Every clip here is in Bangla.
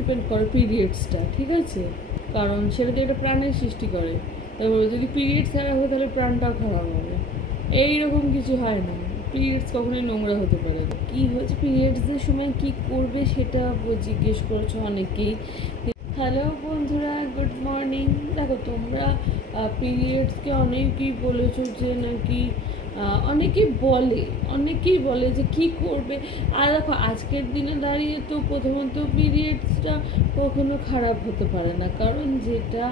ডিপেন্ড করে পিরিয়ডসটা, ঠিক আছে, কারণ সেটা তো একটা প্রাণের সৃষ্টি করে। তারপরে যদি পিরিয়ডস খারাপ হয় তাহলে প্রাণটাও খারাপ হবে, এইরকম কিছু হয় না। পিরিয়ডস কখনোই নোংরা হতে পারে না। কী হয়েছে পিরিয়ডসের সময় কি করবে সেটা জিজ্ঞেস করেছো অনেকেই। হ্যালো বন্ধুরা, গুড মর্নিং। দেখো তোমরা পিরিয়ডসকে অনেকেই বলেছো যে নাকি অনেকেই বলে যে কি করবে। আর দেখো আজকের দিনে দাঁড়িয়ে তো প্রথমত পিরিয়ডসটা কখনো খারাপ হতে পারে না, কারণ যেটা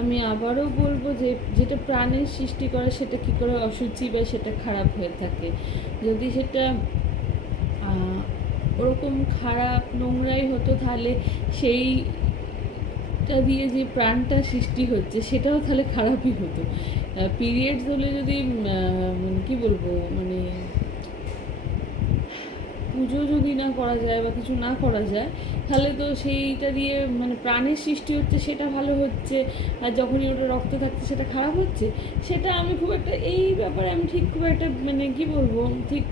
আমি আবারও বলবো যে যেটা প্রাণের সৃষ্টি করে সেটা কি করে অসুচি বা সেটা খারাপ হয়ে থাকে। যদি সেটা ওরকম খারাপ নোংরাই হতো তাহলে সেইটা দিয়ে যে প্রাণটা সৃষ্টি হচ্ছে সেটাও তাহলে খারাপই হতো। পিরিয়ডস হলে যদি মানে কী বলবো, মানে পুজো যদি না করা যায় বা কিছু না করা যায় তাহলে তো সেইটা দিয়ে মানে প্রাণের সৃষ্টি হচ্ছে সেটা ভালো হচ্ছে, আর যখনই ওটা রক্তে থাকছে সেটা খারাপ হচ্ছে। সেটা আমি খুব একটা এই ব্যাপারে আমি ঠিক খুব একটা মানে কী বলবো ঠিক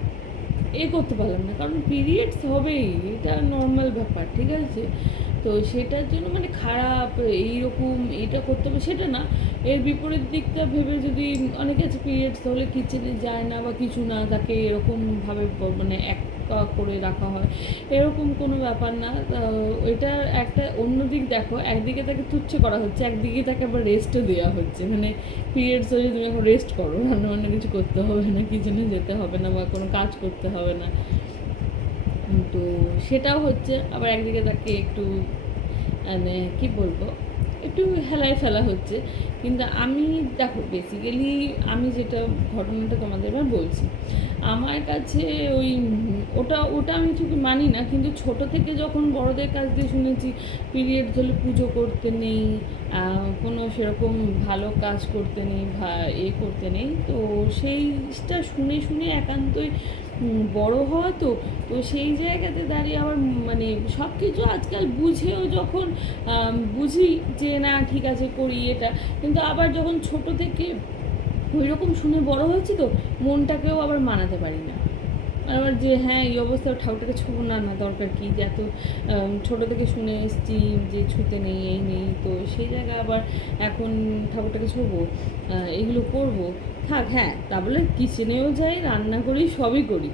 করতে পারলাম না, কারণ পিরিয়ডস হবেই, এটা নর্মাল ব্যাপার, ঠিক আছে। তো সেটার জন্য মানে খারাপ এইরকম এটা করতে হবে সেটা না। এর বিপরীত দিকটা ভেবে যদি অনেকে আছে পিরিয়ডস হলে কিচেনে যায় না বা কিছু না, তাকে এরকমভাবে মানে এক করে রাখা হয়, এরকম কোনো ব্যাপার না। ওইটার একটা অন্য দিক দেখো, একদিকে তাকে তুচ্ছ করা হচ্ছে, একদিকে তাকে আবার রেস্টও দেওয়া হচ্ছে। মানে পিরিয়ডস হলে তুমি এখন রেস্ট করো, রান্নাবান্না কিছু করতে হবে না, কিচেনে যেতে হবে না বা কোনো কাজ করতে হবে না। তো সেটাও হচ্ছে, আবার একদিকে তাকে একটু মানে কী বলবো একটু হেলায় ফেলা হচ্ছে। কিন্তু আমি দেখো বেসিক্যালি আমি যেটা ঘটনাটা তোমাদের এবার বলছি, আমার কাছে ওটা আমি ঠিক মানি না, কিন্তু ছোট থেকে যখন বড়দের কাছ দিয়ে শুনেছি পিরিয়ডস হলে পুজো করতে নেই, কোনো সেরকম ভালো কাজ করতে নেই, করতে নেই, তো সেইটা শুনে শুনে একান্তই বড় হওয়া তো সেই জায়গাতে দাঁড়িয়ে আবার মানে সব কিছু আজকাল বুঝেও যখন বুঝি যে না ঠিক আছে করি এটা, কিন্তু আবার যখন ছোট থেকে ওই রকম শুনে বড় হয়েছে তো মনটাকেও আবার মানাতে পারি না। আবার যে হ্যাঁ এই অবস্থায় ঠাকুরটাকে ছোবো না, দরকার কি, যে এত ছোটো থেকে শুনে এসেছি যে ছুতে নেই এই নেই, তো সেই জায়গায় আবার এখন ঠাকুরটাকে ছোবো, এগুলো করবো, থাক। হ্যাঁ তা বলে কিচেনেও যাই, রান্না করি, সবই করি,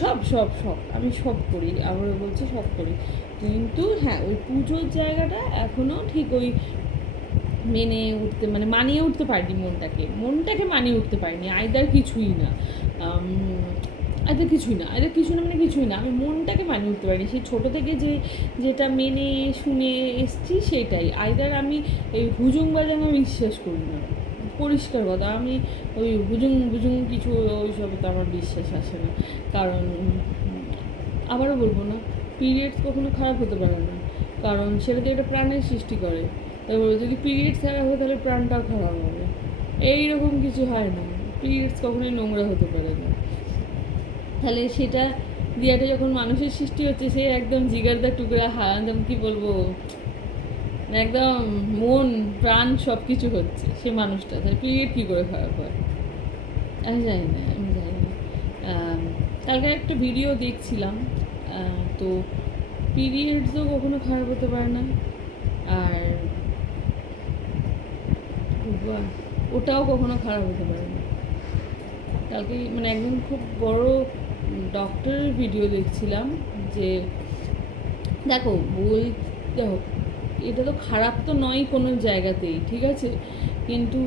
সব সব সব আমি সব করি, আবার বলছি সব করি, কিন্তু হ্যাঁ ওই পুজোর জায়গাটা এখনও ঠিক ওই মানিয়ে উঠতে পারিনি, মনটাকে মানিয়ে উঠতে পারিনি। আইদার কিছুই না মানে কিছুই না, আমি মনটাকে মানিয়ে উঠতে পারিনি। সেই ছোটো থেকে যেটা মেনে শুনে এসছি সেটাই। আইদার আমি এই হুজুং বাজাং আমি বিশ্বাস করি না, পরিষ্কার কথা। আমি ওই হুজুং কিছু ওইসবে তো আমার বিশ্বাস আসে না, কারণ আবারও বলবো না পিরিয়ডস কখনো খারাপ হতে পারে না, কারণ সেটা তো একটা প্রাণের সৃষ্টি করে। তারপরে যদি পিরিয়ডস খারাপ হয় তাহলে প্রাণটাও খারাপ হবে, এইরকম কিছু হয় না। পিরিয়ডস কখনোই নোংরা হতে পারে না। তাহলে সেটা দিয়াটা যখন মানুষের সৃষ্টি হচ্ছে, সে একদম জিগারদার টুকরা একদম কী বলবো একদম মন প্রাণ সব কিছু হচ্ছে সে মানুষটা, তাহলে পিরিয়ড কী করে খারাপ হয় আমি জানি না। কালকে একটা ভিডিও দেখছিলাম, তো পিরিয়ডসও কখনো খারাপ হতে পারে না, আর ওটাও কখনো খারাপ হতে পারে না। কালকে মানে একদম খুব বড় ডক্টরের ভিডিও দেখছিলাম, যে দেখো এটা তো খারাপ তো নয় কোনো জায়গাতেই, ঠিক আছে, কিন্তু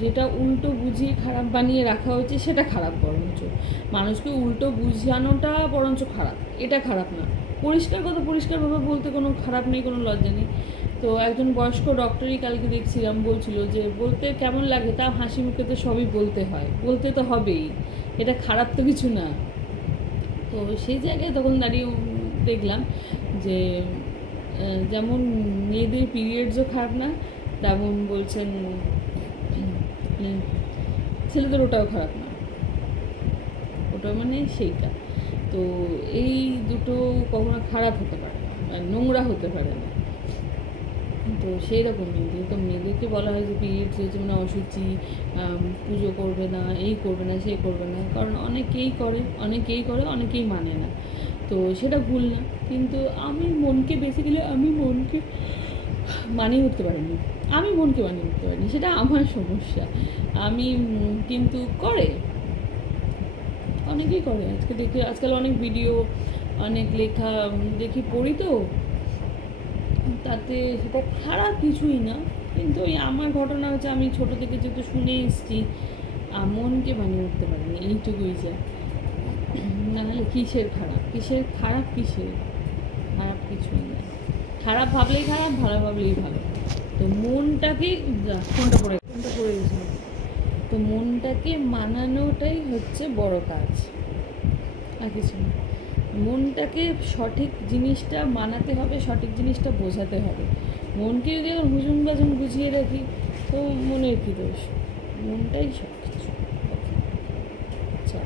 যেটা উল্টো বুঝিয়ে খারাপ বানিয়ে রাখা হচ্ছে সেটা খারাপ, বরঞ্চ মানুষকে উল্টো বুঝানোটা বরঞ্চ খারাপ, এটা খারাপ না। পরিষ্কারভাবে বলতে কোনো খারাপ নেই, কোনো লজ্জা নেই। তো একজন বয়স্ক ডক্টরই কালকে দেখছিলাম বলছিল যে বলতে কেমন লাগে, তা হাসি মুখে তো সবই বলতে হয়, বলতে তো হবেই, এটা খারাপ তো কিছু না। তো সেই জায়গায় তখন দাঁড়িয়ে দেখলাম যে যেমন মেয়েদের পিরিয়ডসও খারাপ না, তেমন বলছেন ছেলেদের ওটাও খারাপ না, ওটা মানে সেইটা। তো এই দুটো কখনো খারাপ হতে পারে না, নোংরা হতে পারে না। তো সেই রকমই যেহেতু মেয়েদেরকে বলা হয় যে পিরিয়ডস হয়েছে মানে অশুচি, পুজো করবে না, এই করবে না, সেই করবে না, কারণ অনেকেই করে অনেকেই মানে না। তো সেটা ভুল না, কিন্তু আমি মনকে মানিয়ে উঠতে পারিনি। সেটা আমার সমস্যা। আমি কিন্তু অনেকেই করে, আজকাল অনেক ভিডিও, অনেক লেখা দেখি, পড়ি, তো তাতে সেটা খারাপ কিছুই না। কিন্তু ওই আমার ঘটনা হচ্ছে, আমি ছোটো থেকে যেহেতু শুনে এসেছি, মনকে মানিয়ে উঠতে পারিনি, এইটুকুই যা। নাহলে কিসের খারাপ কিছুই না। খারাপ ভাবলেই খারাপ, ভালো ভাবলেই ভালো। তো মনটাকে কোনটা পড়ে গেছিল, তো মনটাকে মানানোটাই হচ্ছে বড় কাজ, আর কিছু না। মনটাকে সঠিক জিনিসটা মানাতে হবে, সঠিক জিনিসটা বোঝাতে হবে। মনকে যদি আবার হুজুন বাজুন বুঝিয়ে রাখি, তো মনের কী দোষ? মনটাই সব কিছু। আচ্ছা,